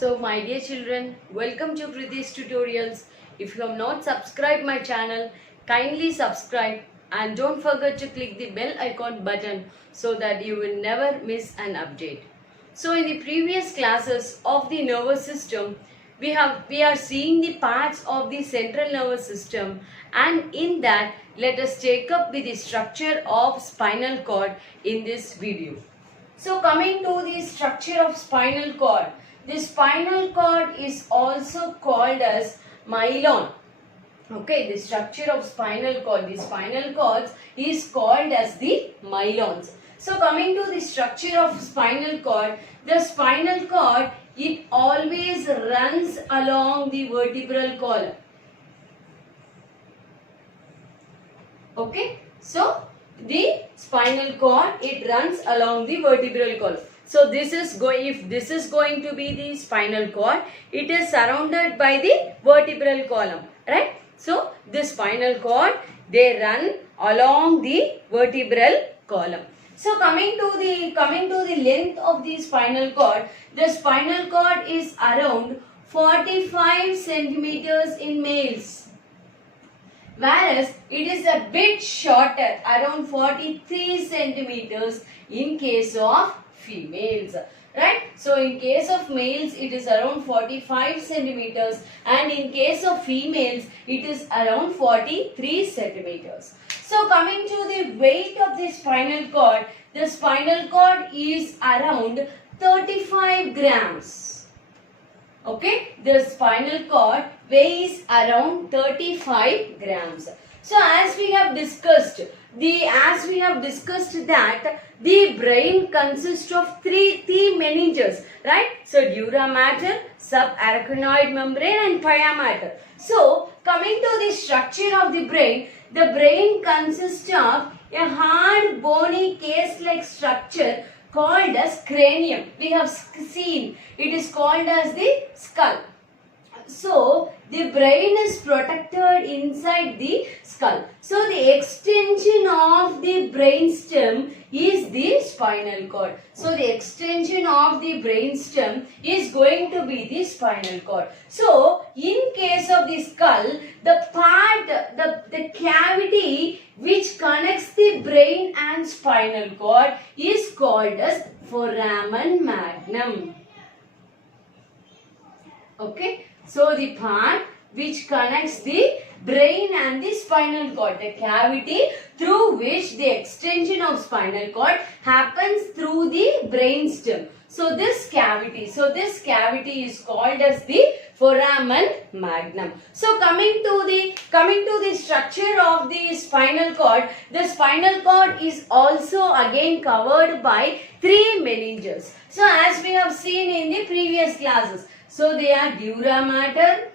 So my dear children, welcome to Kriti's tutorials. If you have not subscribed my channel, kindly subscribe and don't forget to click the bell icon button so that you will never miss an update. So in the previous classes of the nervous system, we are seeing the parts of the central nervous system, and in that let us take up with the structure of spinal cord in this video. So coming to the structure of spinal cord, the spinal cord is also called as myelin. Okay, the structure of spinal cord, the spinal cord is called as the myelins. So coming to the structure of spinal cord, the spinal cord, it always runs along the vertebral column. Okay, so the spinal cord, it runs along the vertebral column. So if this is going to be the spinal cord, it is surrounded by the vertebral column, right? So the spinal cord, they run along the vertebral column. So coming to the length of the spinal cord, the spinal cord is around 45 centimeters in males, whereas it is a bit shorter, around 43 centimeters in case of females, right? So in case of males, it is around 45 centimeters, and in case of females, it is around 43 centimeters. So coming to the weight of the spinal cord is around 35 grams. Okay, the spinal cord weighs around 35 grams. So as we have discussed that the brain consists of three meninges, right? So dura mater, subarachnoid membrane and pia mater. So coming to the structure of the brain consists of a hard bony case-like structure called as cranium. We have seen it is called as the skull. So the brain is protected inside the skull. So the extension of the brainstem is the spinal cord. So the extension of the brainstem is going to be the spinal cord. So in case of the skull, the cavity which connects the brain and spinal cord is called as foramen magnum. Okay. So the part which connects the brain and the spinal cord, the cavity through which the extension of spinal cord happens through the brainstem. So this cavity is called as the foramen magnum. So coming to the structure of the spinal cord is also again covered by three meninges. So as we have seen in the previous classes, so they are dura mater,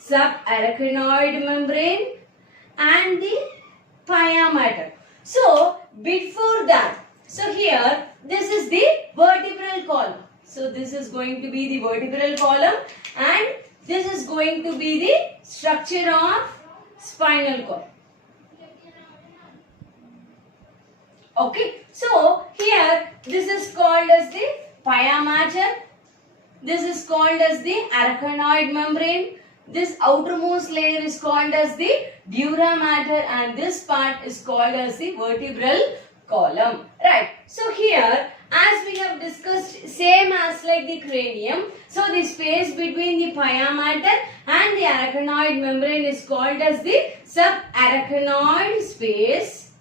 subarachnoid membrane and the pia mater. So before that, so here this is the vertebral column. So this is going to be the vertebral column, and this is going to be the structure of spinal cord. Okay, so here this is called as the pia mater. This is called as the arachnoid membrane. This outermost layer is called as the dura mater, and this part is called as the vertebral column. Right. So here, as we have discussed, same as like the cranium. So the space between the pia mater and the arachnoid membrane is called as the subarachnoid space,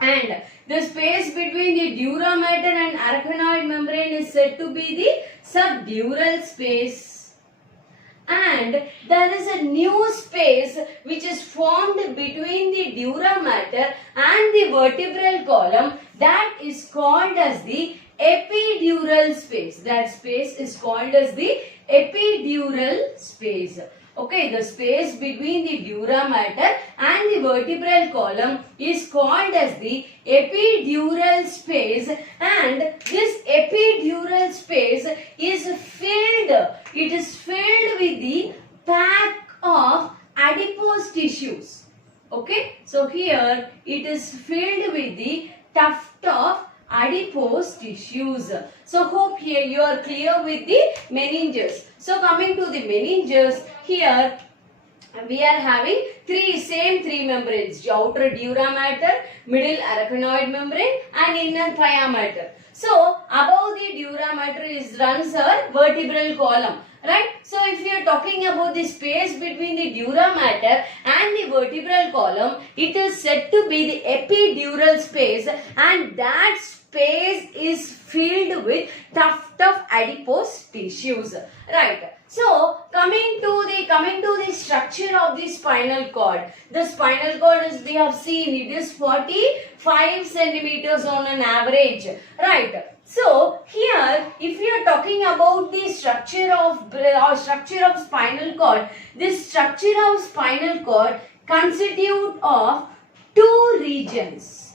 and the space between the dura mater and arachnoid membrane is said to be the subdural space. And there is a new space which is formed between the dura mater and the vertebral column, that is called as the epidural space. That space is called as the epidural space. Okay, the space between the dura mater and the vertebral column is called as the epidural space, and this epidural space is filled with the pack of adipose tissues. Okay, so here it is filled with the tuft of adipose tissues. So hope here you are clear with the meninges. So coming to the meninges, here we are having same three membranes, outer dura mater, middle arachnoid membrane and inner pia mater. So above the dura mater runs our vertebral column, right? So if you are talking about the space between the dura mater and the vertebral column, it is said to be the epidural space, and that space is filled with tough adipose tissues, right? So coming to the structure of the spinal cord. The spinal cord, as we have seen, it is 45 centimeters on an average, right? So here, if you are talking about the structure of spinal cord, this structure of spinal cord constitute of two regions.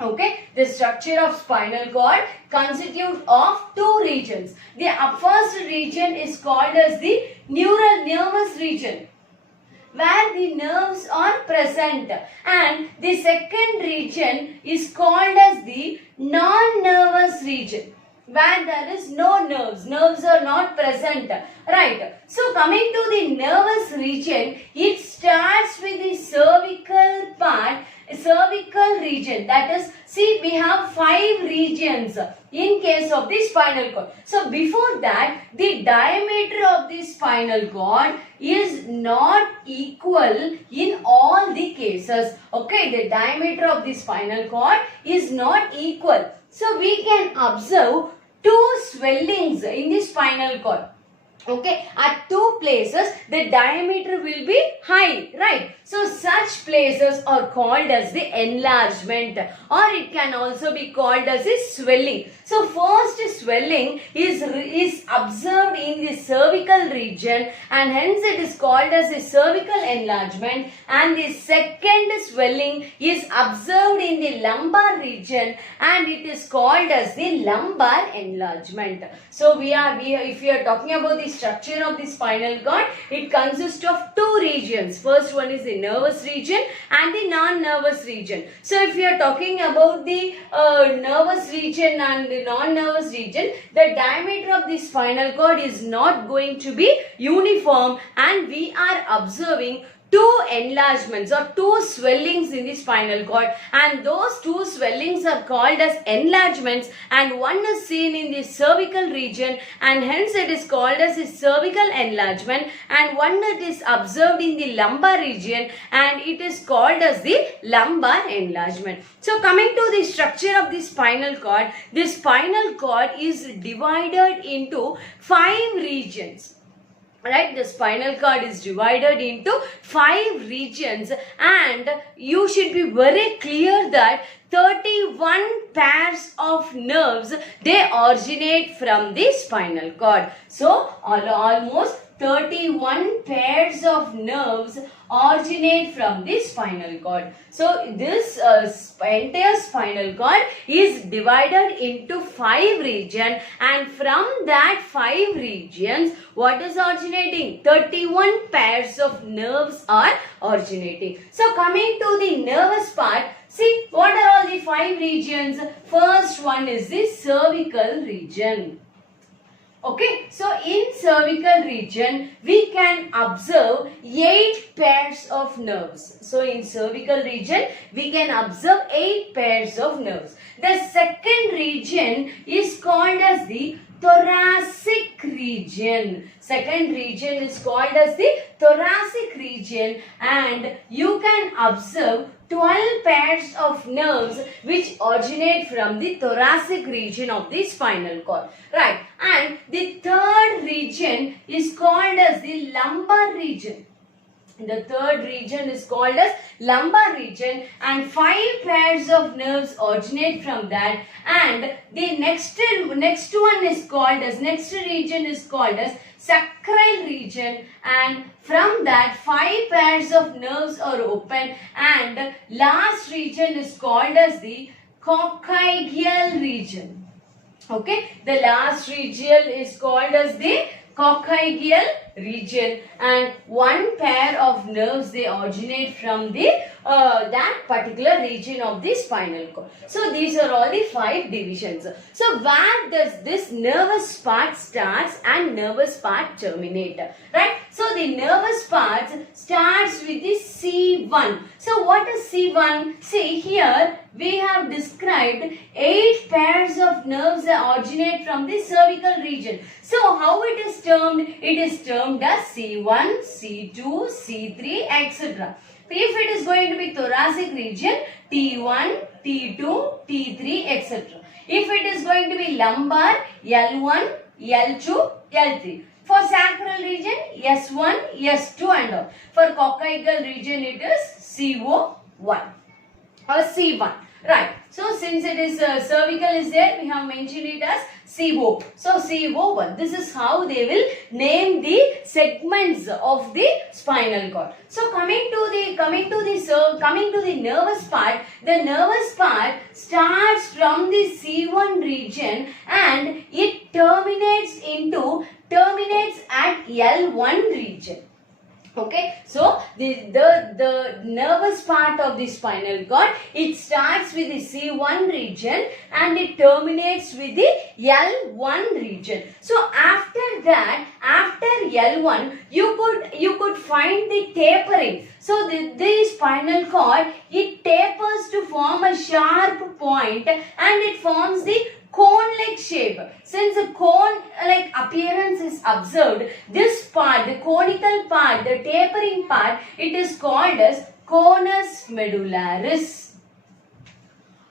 Okay, the structure of spinal cord constitute of two regions. The first region is called as the nervous region, where the nerves are present, and the second region is called as the non-nervous region, where there is no nerves. Nerves are not present, right? So coming to the nervous region, it starts with the cervical part, cervical region. That is, see, we have 5 regions in case of the spinal cord. So before that, the diameter of the spinal cord is not equal in all the cases. Okay, the diameter of the spinal cord is not equal. So we can observe two swellings in the spinal cord. Okay, at two places the diameter will be high, right? So such places are called as the enlargement, or it can also be called as a swelling. So first swelling is observed in the cervical region, and hence it is called as a cervical enlargement, and the second swelling is observed in the lumbar region, and it is called as the lumbar enlargement. So if we are talking about the structure of the spinal cord, it consists of two regions. First one is the nervous region and the non-nervous region. So if you are talking about the nervous region and the non-nervous region, the diameter of the spinal cord is not going to be uniform, and we are observing two enlargements or two swellings in the spinal cord, and those two swellings are called as enlargements, and one is seen in the cervical region, and hence it is called as a cervical enlargement, and one that is observed in the lumbar region, and it is called as the lumbar enlargement. So coming to the structure of the spinal cord is divided into 5 regions. Right, the spinal cord is divided into 5 regions, and you should be very clear that 31 pairs of nerves, they originate from the spinal cord. So almost 31 pairs of nerves originate from the spinal cord. So this entire spinal cord is divided into 5 regions, and from that 5 regions, what is originating? 31 pairs of nerves are originating. So coming to the nervous part, see, what are all the 5 regions? First one is the cervical region. Okay, so in cervical region, we can observe 8 pairs of nerves. So in cervical region, we can observe 8 pairs of nerves. The second region is called as the thoracic region. Second region is called as the thoracic region, and you can observe 12 pairs of nerves which originate from the thoracic region of the spinal cord. Right. And the third region is called as the lumbar region. The third region is called as lumbar region, and 5 pairs of nerves originate from that, and the next one is called as, next region is called as sacral region, and from that 5 pairs of nerves are open, and last region is called as the coccygeal region. Okay, the last region is called as the coccygeal region, and one pair of nerves, they originate from the that particular region of the spinal cord. So these are all the 5 divisions. So where does this nervous part starts and nervous part terminate? Right? So the nervous part starts with the C1. So what is C1? See here we have described 8 pairs of nerves that originate from the cervical region. So how it is termed? It is termed as C1, C2, C3, etc. If it is going to be thoracic region, T1, T2, T3, etc. If it is going to be lumbar, L1, L2, L3. For sacral region, S1, S2 and all. For coccygeal region, it is CO1 or C1. Right. So since it is cervical is there, we have mentioned it as Sibo. So CO1. This is how they will name the segments of the spinal cord. So coming to the nervous part, the nervous part starts from the C1 region and it terminates at L1 region. Okay, so the nervous part of the spinal cord, it starts with the C1 region and it terminates with the L1 region. So after that, after L1, you could find the tapering. So the spinal cord, it tapers to form a sharp point and it forms the cone-like shape. Since the cone-like appearance is observed, this part, the conical part, the tapering part, it is called as conus medullaris.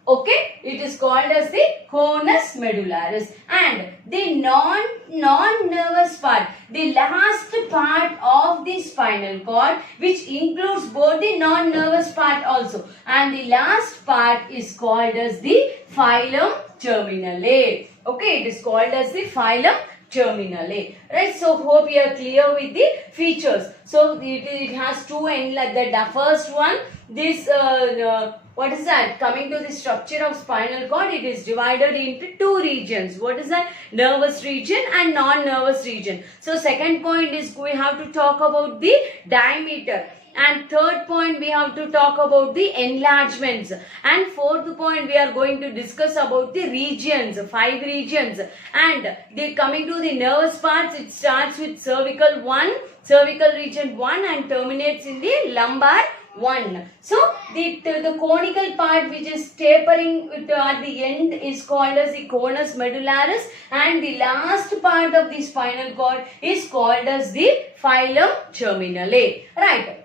Okay, it is called as the conus medullaris. And the non-nervous part, the last part of the spinal cord, which includes both the non-nervous part also, and the last part is called as the phylum terminale. Okay, it is called as the phylum terminale. Right, so hope you are clear with the features. So it has two ends, like the first one, this what is that? Coming to the structure of spinal cord, it is divided into two regions. What is that? Nervous region and non-nervous region. So second point is we have to talk about the diameter. And third point we have to talk about the enlargements. And fourth point we are going to discuss about the regions, 5 regions. And coming to the nervous parts, it starts with cervical region 1 and terminates in the lumbar 1. So the conical part which is tapering at the end is called as the conus medullaris, and the last part of the spinal cord is called as the phylum terminale. Right.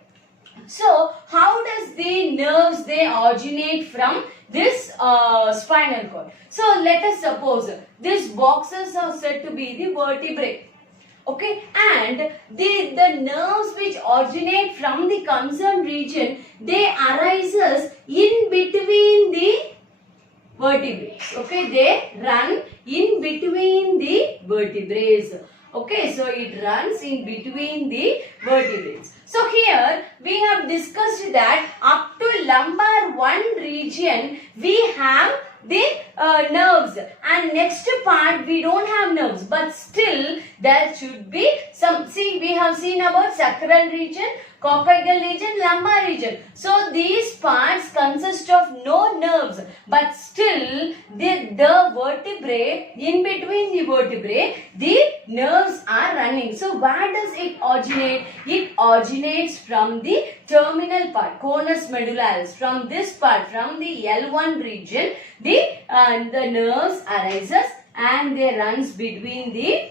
So how does the nerves they originate from this spinal cord? So let us suppose these boxes are said to be the vertebrae. Okay, and the nerves which originate from the concerned region, they arises in between the vertebrae. Okay, they run in between the vertebrae. Okay, so it runs in between the vertebrae. So here we have discussed that up to lumbar 1 region we have the nerves, and next part we don't have nerves, but still there should be some. See, we have seen about sacral region, coccygeal region, lumbar region. So these parts consist of no nerves, but still the vertebrae, in between the vertebrae, the nerves are running. So where does it originate? It originates from the terminal part, conus medullaris. From this part, from the L1 region, the nerves arises and they runs between the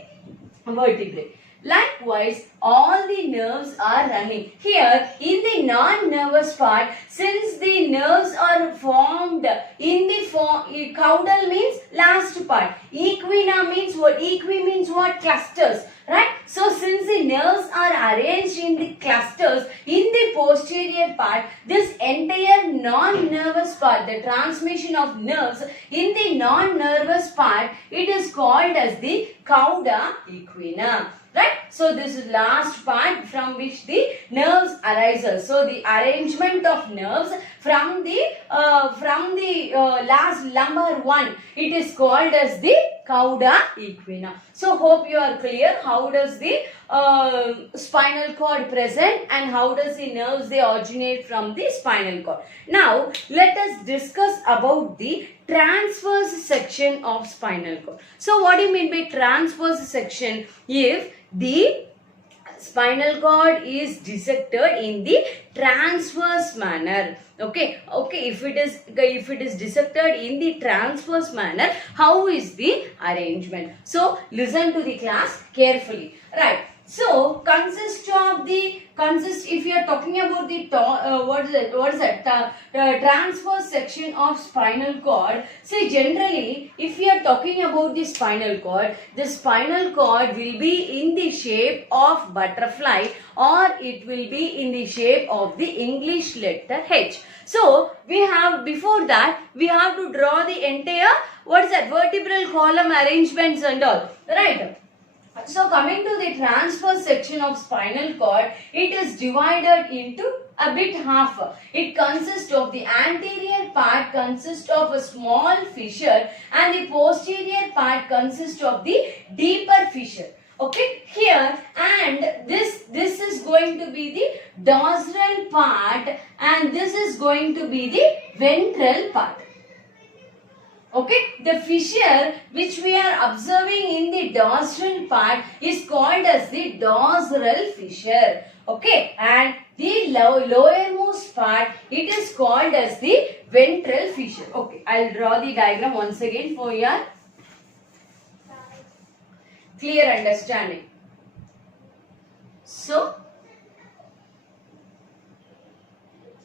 vertebrae. Likewise, all the nerves are running. Here, in the non-nervous part, since the nerves are formed in the caudal means last part. Equina means what? Equi means what? Clusters. Right? So, since the nerves are arranged in the clusters in the posterior part, this entire non-nervous part, the transmission of nerves in the non-nervous part, it is called as the cauda equina. right? So this is last part from which the nerves arises. So the arrangement of nerves from the last lumbar one, it is called as the cauda equina. So hope you are clear how does the spinal cord present and how does the nerves they originate from the spinal cord. Now let us discuss about the transverse section of spinal cord. So what do you mean by transverse section? If the spinal cord is dissected in the transverse manner. Okay, if it is dissected in the transverse manner, how is the arrangement? So listen to the class carefully, right? So if you are talking about the transverse section of spinal cord. See, generally if you are talking about the spinal cord will be in the shape of butterfly or it will be in the shape of the English letter H. So before that we have to draw the entire vertebral column arrangements and all, right? So coming to the transverse section of spinal cord, it is divided into a bit half. It consists of the anterior part consists of a small fissure and the posterior part consists of the deeper fissure. Okay, here and this is going to be the dorsal part and this is going to be the ventral part. Okay, the fissure which we are observing in the dorsal part is called as the dorsal fissure. Okay, and the lowermost part it is called as the ventral fissure. Okay, I'll draw the diagram once again for your clear understanding. So,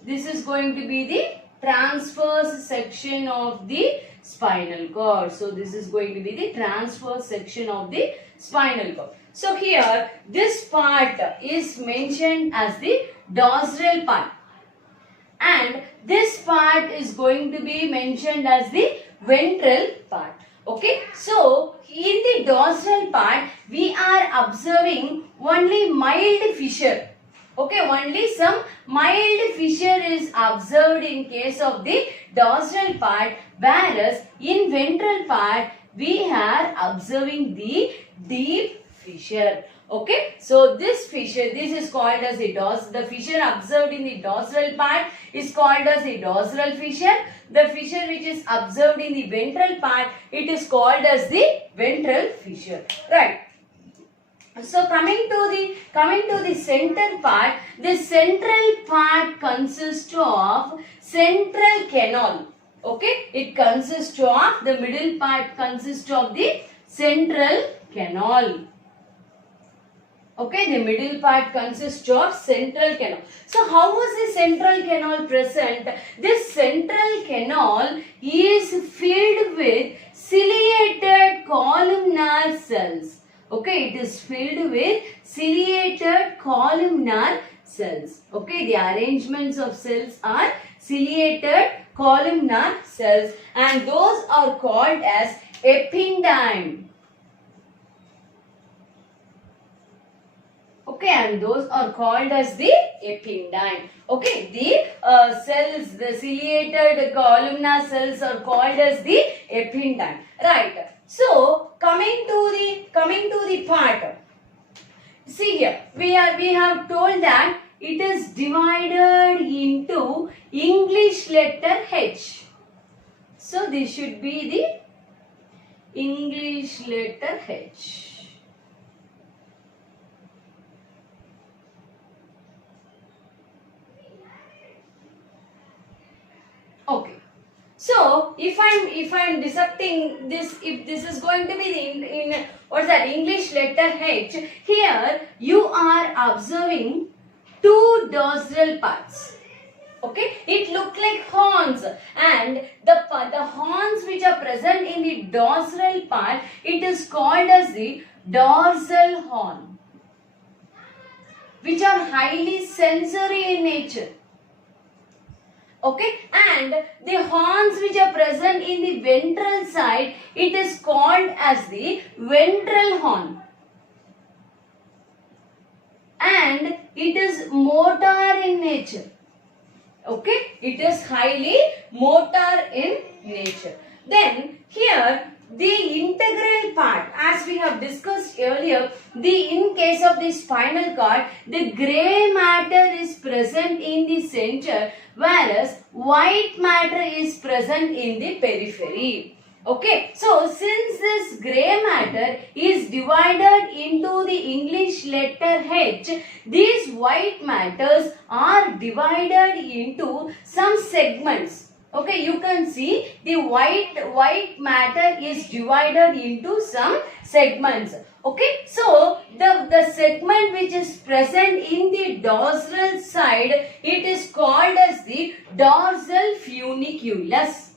this is going to be the transverse section of the spinal cord. So this is going to be the transverse section of the spinal cord. So here this part is mentioned as the dorsal part and this part is going to be mentioned as the ventral part. Okay, so in the dorsal part we are observing only mild fissure. Okay, only some mild fissure is observed in case of the dorsal part, whereas in ventral part we are observing the deep fissure. Okay, so this fissure, this is called as the fissure observed in the dorsal part is called as the dorsal fissure. The fissure which is observed in the ventral part, it is called as the ventral fissure. Right. So coming to the center part, the central part consists of central canal. Okay, it consists of the middle part consists of the central canal. Okay, the middle part consists of central canal. So how was the central canal present? This central canal is filled with ciliated columnar cells. Okay, it is filled with ciliated columnar cells. Okay, the arrangements of cells are ciliated columnar cells and those are called as ependyme. Okay, and those are called as the ependyme. Okay, the cells, the ciliated columnar cells are called as the ependyme. Right. So coming to the part. See here, we have told that it is divided into English letter H. So this should be the English letter H. Okay. So if I'm dissecting this, if this is going to be in what's that English letter H, here you are observing two dorsal parts. Okay, it look like horns and the horns which are present in the dorsal part, it is called as the dorsal horn, which are highly sensory in nature. Okay, and the horns which are present in the ventral side, it is called as the ventral horn. and it is motor in nature. Okay, it is highly motor in nature. Then here the integral part, as we have discussed earlier, in case of the spinal cord, the grey matter is present in the center, whereas white matter is present in the periphery. Okay, so since this grey matter is divided into the English letter H, these white matters are divided into some segments. Okay, you can see the white matter is divided into some segments. Okay, so the segment which is present in the dorsal side, it is called as the dorsal funiculus.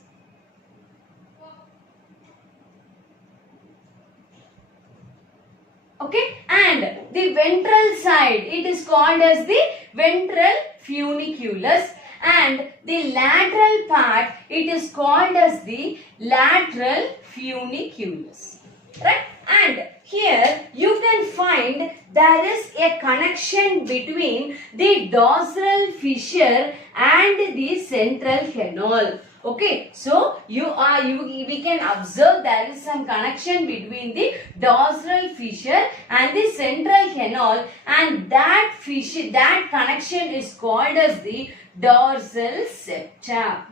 Okay, and the ventral side, it is called as the ventral funiculus, and the lateral part, it is called as the lateral funiculus. Right? And here you can find there is a connection between the dorsal fissure and the central canal. Okay, so we can observe there is some connection between the dorsal fissure and the central canal, and that fissure, that connection is called as the dorsal septa.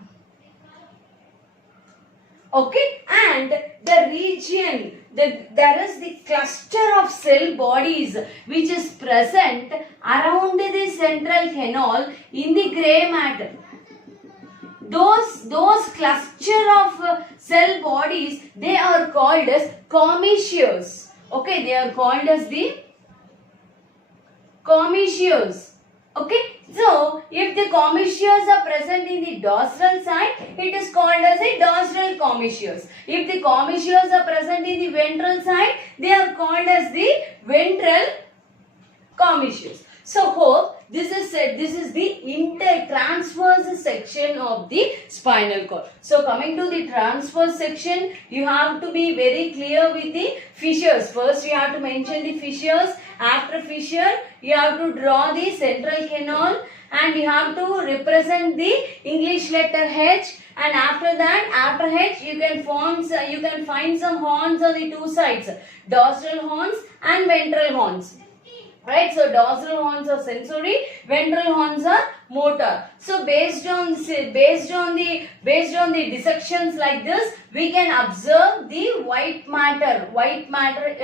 Okay, and the region, there is the cluster of cell bodies which is present around the central canal in the grey matter. Those cluster of cell bodies, they are called as commissures. Okay, they are called as the commissures. Okay, so if the commissures are present in the dorsal side, it is called as a dorsal commissures. If the commissures are present in the ventral side, they are called as the ventral commissures. So hope this is the transverse section of the spinal cord. So coming to the transverse section, you have to be very clear with the fissures. First you have to mention the fissures. After fissure, you have to draw the central canal, and you have to represent the English letter H. And after that, after H, you can find some horns on the two sides, dorsal horns and ventral horns. Right, so dorsal horns are sensory, ventral horns are motor. So based on the dissections like this, we can observe the white matter. White matter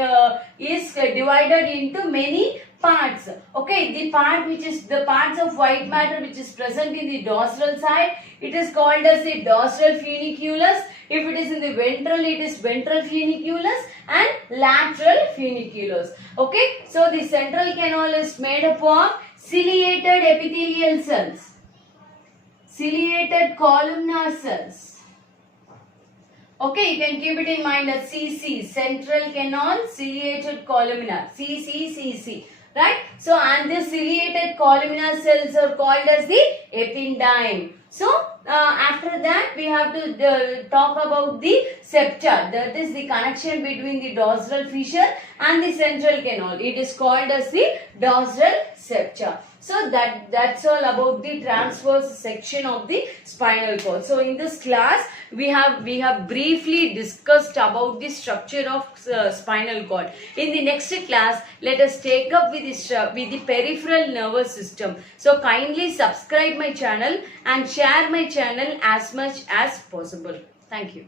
is divided into many parts. Okay, the parts of white matter which is present in the dorsal side, it is called as the dorsal funiculus. If it is in the ventral, it is ventral funiculus and lateral funiculus. Okay, so the central canal is made up of ciliated epithelial cells, ciliated columnar cells. Okay, you can keep it in mind as CC, central canal, ciliated columnar, CC. Right? So, and the ciliated columnar cells are called as the ependyme. So, after that we have to talk about the septa. That is the connection between the dorsal fissure and the central canal. It is called as the dorsal septa. So, that's all about the transverse section of the spinal cord. So, in this class, we have briefly discussed about the structure of spinal cord. In the next class, let us take up with the peripheral nervous system. So, kindly subscribe my channel and share my channel as much as possible. Thank you.